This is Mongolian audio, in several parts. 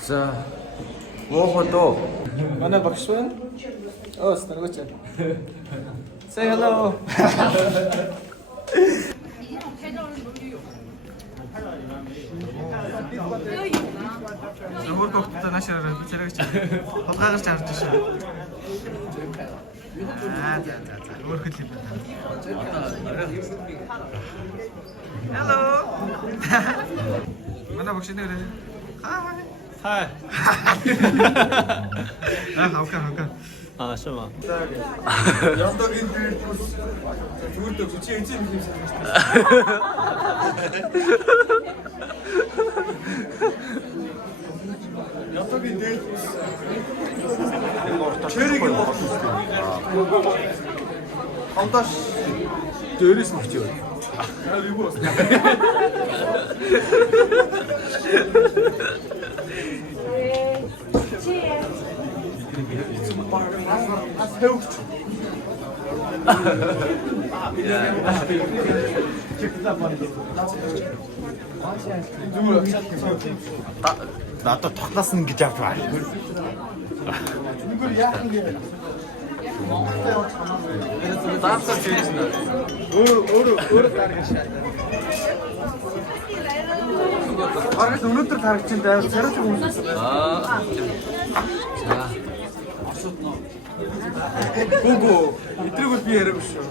За. Уухдоо. Манай багш байна. Оос наргоч. Say hello. Өөр гогттой наашаар бичээрэгч. Холгаагаар чарж шээ. За. Өөр хөл юм байна. Hello. Манай багш нэр. Hi. Хавка. Шама. Яндагийн дээр зүгээрдөө чи эцэг юм шиг. Яндагийн дээр чэрэг юм байна. Хамташ дээрээс мөч юу? Юу бас. Надад тогтноос нь гэж авч байна. Таасаа чийж нэ. Өөр таргаж шаа. Бараг өнөөдөр тарагчин дайв царайч хүмүүс. За. Гүгү, итрэгэл би яриа биш шүү.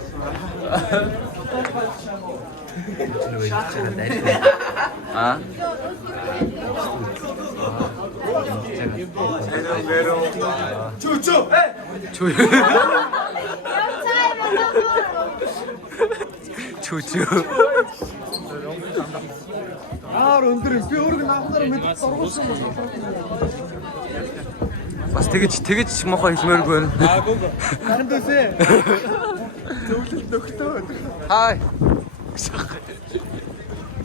Чү. Өндөр би өөргөө наахнаар мэдээ зургуулсан байна. Бас тэгэж мохоо хэлмээргүй байна. Хандусээ. Зөвлөлт нөхтөө. Хай.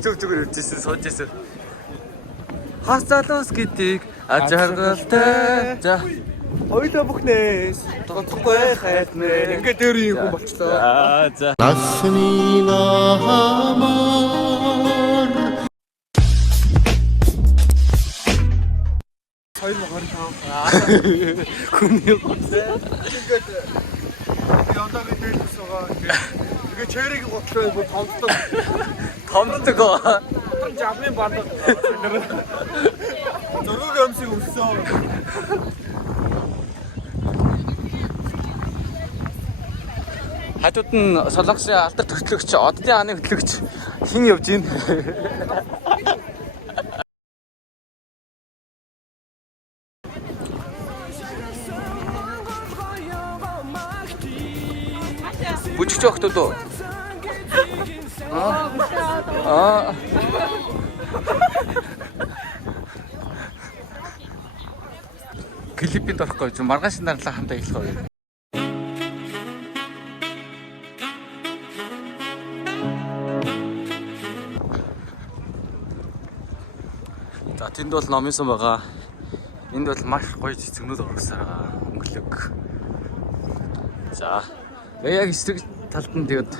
Зүгээр үржсэн сууж ирсэн. Хас залуус гэдгийг аж аргалтай. За. Хоёулаа бүхнээс тооцохгүй хайтмээ. Ингээ дээр юм хүн болчлоо. За. Насны намар Хүний гоцээ. Ингээд яндагийн дээр байгаа. Тэгээ чэрэг готлоо бүр томддог. Томддог. Жавны банд. Зургийг өмсөй өссөн. Хажууд нь Солонгосын алдар төртлөгч, оддын ааны хөтлөгч хин явж гин. Бүжигч охтод уу? Клипэнд орохгүй чи маргааш нарлаа хамтаа хэлэх үү? За тэнд бол номын сан байгаа. Энд бол маш гоё цэцгнүүд орсон байгаа. Өнгөлөг. За яг эсрэг талд нь тэгээд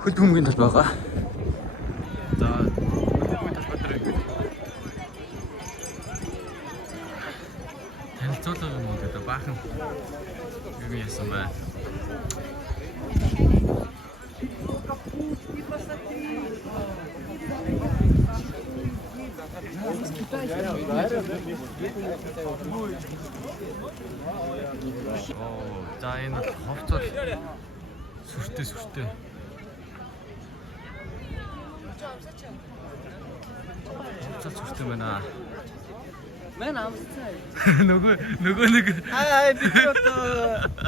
хөл бөмбөгийн тал байгаа. За бөмбөгийн талбай дээр танилцуулга юм уу гэдэг баахан юу яасан бэ? За энэ бол ховцол сүртэй. Ховцол сүртэй байна. Мэн амсцай. Нөгөө нэг Хай би одоо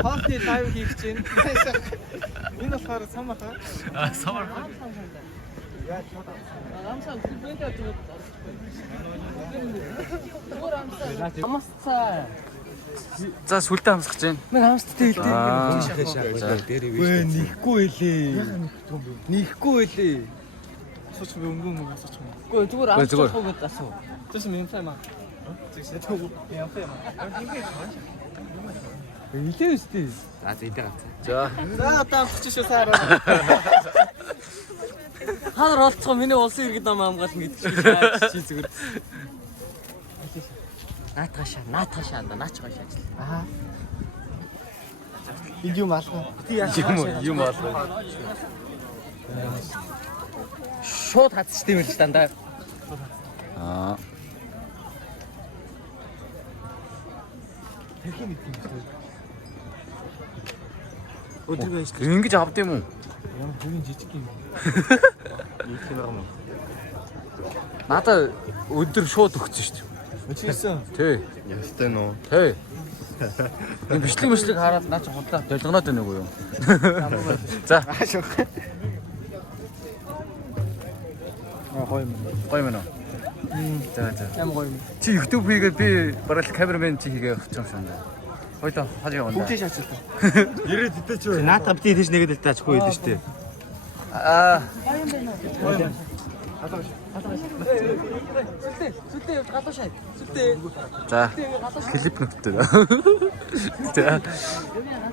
хости лайв хийх чинь. Энэ болохоор самаха. савар. Амсаа бүбэнтэй тэгээд. Амсцай. За сүлдээ хамсах гэж байна. Мэн амсцтай хэлдэг. Өө Нэхгүй хэлээ. Асууч би өнгөн асууч юм. Үгүй зүгээр асуух гээд асуу. Тэс минь цай маа. Тэгсээ төгөө яах юм. Илээ үстэй. За зэдэ гацаа. За одоо амсчих шүү саараа. Ханаар олцгоо миний улсын иргэд нам хамгаална гэдэг шиг чи зүгээр. Наатгашаа, наачгааш ажил. Аа. Юм алгаа. Юм алгаа. Шууд хатчих тийм л дандаа. Аа. Ингэж авд юм уу? Ямар хөгийн жижиг юм. Надаа өдөр шууд өгсөн шүү дээ. Өчигсөн. Тий. Ястай нөө. Тий. Энэ бичлэг хараад наа чи худлаа долгоноод байна уу юу? За. Гоё юм. За. Ямар гоё юм. Чи YouTube хийгээд би барал камерамен чи хийгээ явчих юм шиг. Хоёлоо хажиг явна. Бүгдээ шаачилтаа. Ирээд идэж үү? Наата бити тийш нэгэд л таачгүй хэлсэн шүү дээ. Аа. Сүлдээ явж гадуушаа. Сүлдээ. За. Клип нүхтэй. За.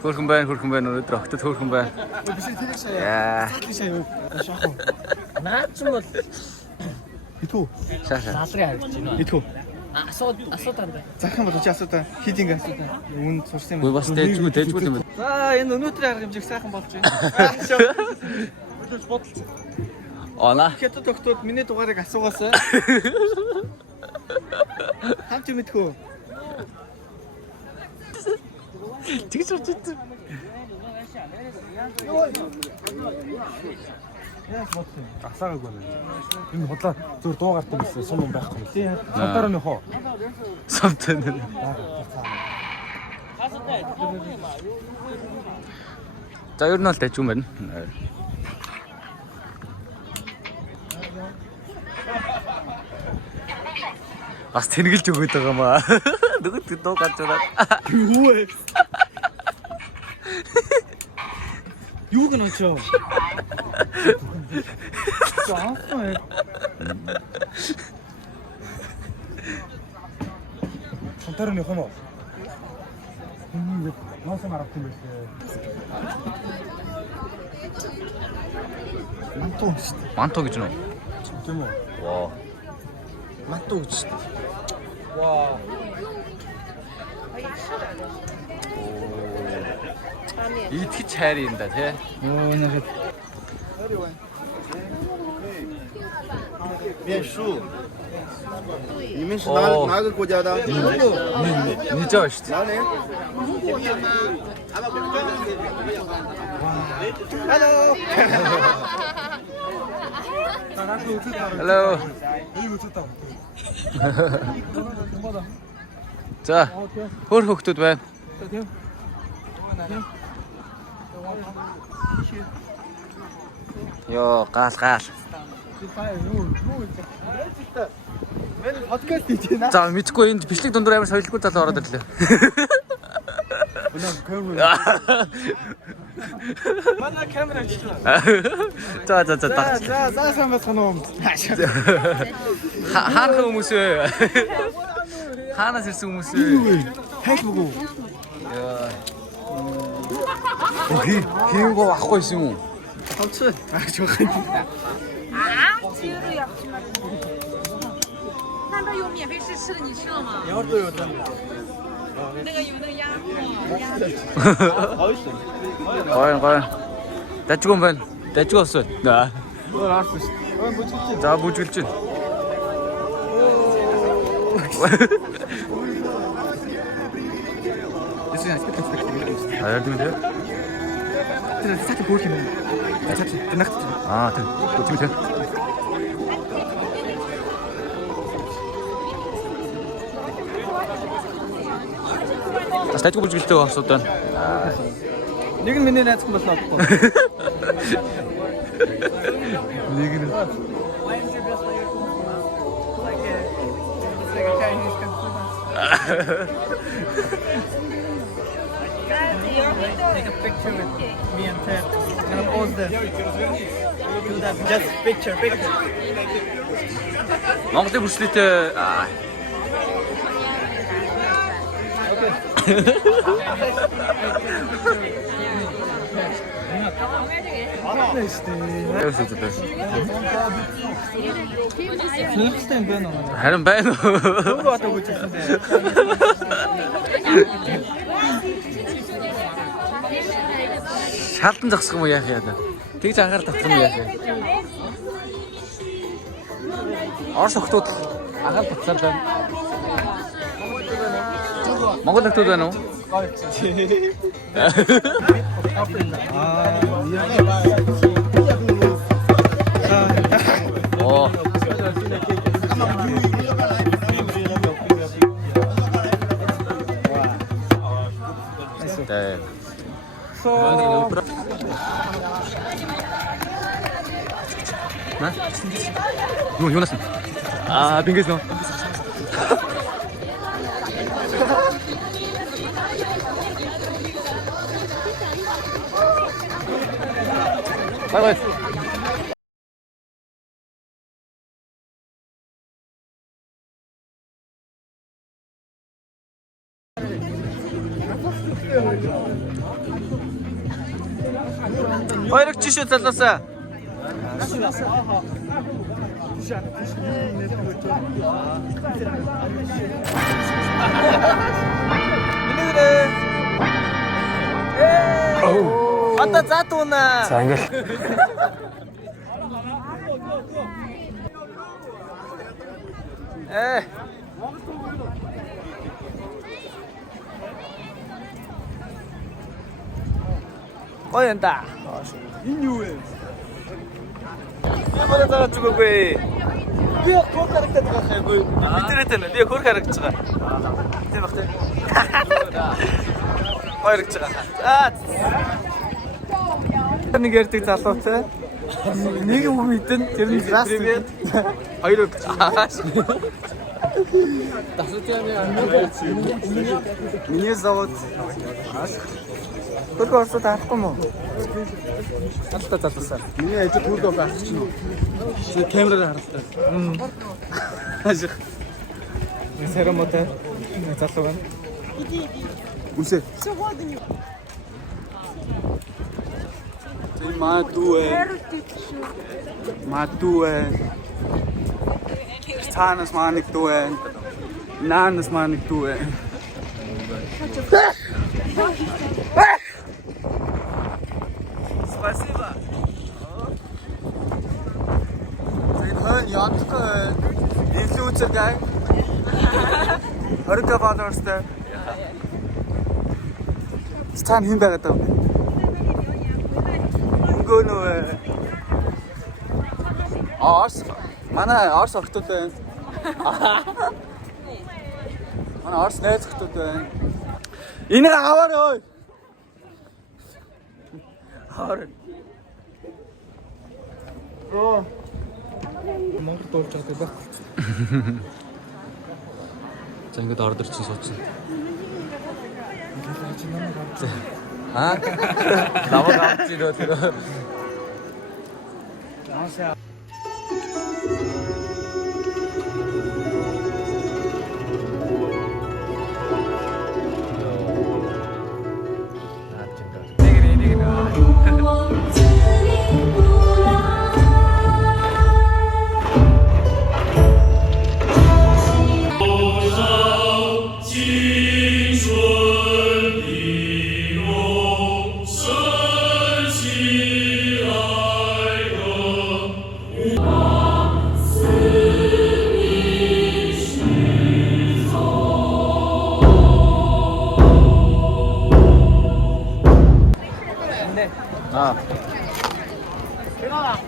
Хөрхөн байна. Өнөөдөр огтод хөрхөн байна. Биш тэрийг шаа. Яа. Тийшээ юу? Шахах. Наач юм бол Хитүү. Шааша. лалрын харагдаж байна. Хитүү. Асуудаа. Захын бодож асуудаа. Хидинг асуудаа. Үн сурсан Гүй бас дээжгүй юм. За энэ өнөөдрийн арга хэмжээг сайхан болж байна. Өдөрч бодолцсон. Она. Хятад доктор миний дугаарыг асуугаасаа. Хамт юм мэдхүү. Тэгж урч ийсэн. Яаш бодсон. Асаагагүй байна. Энэ худлаа зөв дуу гардаг гэсэн сум юм байхгүй юм. Тийм. Сантараа нөхөө. Самтэн. За ер нь л дайж юм байна. Бас тэнэгэлж өгöd байгаа маа. Нөгөөд дуу гарч байна. Юу вэ? Юу гэнэ очоо? Заахаа. Сантараа нөхөө нөө. Носон арах юм байна. Мантуу шүү дээ. Манто гэж нөө. Тийм үү? Воо. Мантуу гэж шүү дээ. Вау. Итгэж хайр юм да тий. Оо нэг. Bien шүү. Имэн Оо. наг 고자다. Нижаа шүү дээ. 나네. Hello. За. Хөр хөхтүүд байна. Йоо, гал. Мен подкаст хийж байна. За, мэдгүй энд бичлэг дундуур амар соёлгүй залуу ороод ирлээ. Манай камера ажиллаа. За. За сайн байна уу? Хаанах хүмүүс вэ? Хаанаас ирсэн хүмүүс вэ? Facebook уу? Окей, хийгөө авахгүй юм уу? Хавц. Жоох юм. 鸡肉要吃吗？那边有免费试吃的，你吃了吗？ Ямар дуу юу тань? 那个有那个鸭鸭。 Гоё. Дажгүй юм байна. Дажгүй өсөө. Өөр арсан шүү. Ой бүжгэлж. За, бүжгэлж байна. Аяа тийм үү? Тэр сат бүх юм. Сат танахт. Аа, тийм. Үгүй тийм. Статик бүжгэлтэй хосууд байна. Нэг нь миний найзхан болно аахгүй. Нэг нь Take a picture with me and Ted. I'm gonna pause there. Do that. Just picture. Монголын бүслэтэй Яасан ч байсан. Сонирхолтой юм байна уу? Харин байна уу? Өөрөө одоо үзчихсэнтэй. Шалдан зогсох юм уу яах яа. Тэгж анхаар татсан юм яах. Орос охтууд анхаар татсаар байна. Монгол охтууд байна уу? Оо. 네. 나? 이거 요나스. 아, 빙계스. 바이바이. Хоёрыг жишээ залуусаа. Одоо заатуна. За ингээл. Гоё энэ да. Энэ юу вэ? Ямар дараа зүггүй. Би хөр харагдаад байгаа хайгүй. Битэрэт нь би хөр харагдаж байгаа. Тийм бах тийм. Хоёрч байгаа. Нэг ярьдаг залуутай. Нэг үг мэдэн тэр нь ласт. Хоёр үг. Миний завод. Только орсоо таахгүй мó. Хатта залуусаа. Миний ажил түргөө байх чинь үү. Камераар харалтай. Ажиг. Сарамотай. Залуу байна. Үсэ. Тэ матуэ. Цаанаас маник туэ. Наанаас маник туэ. Спасибо. Зэйхэн ятгэн. Инфлюенсер гай. Орка фадерстэй. Стан хин байгаад байна. Өнгөнөө. Арс. Манай арс охтууд байна. Манай арс найз охтууд байна. Энийг аваарай ой. Аваарай. Монгол дуулж байгаа байх. За ингээд ордер чинь суудсан. Аа? Намайг авчих дөө тэр. Аашаа. 아. 일어나.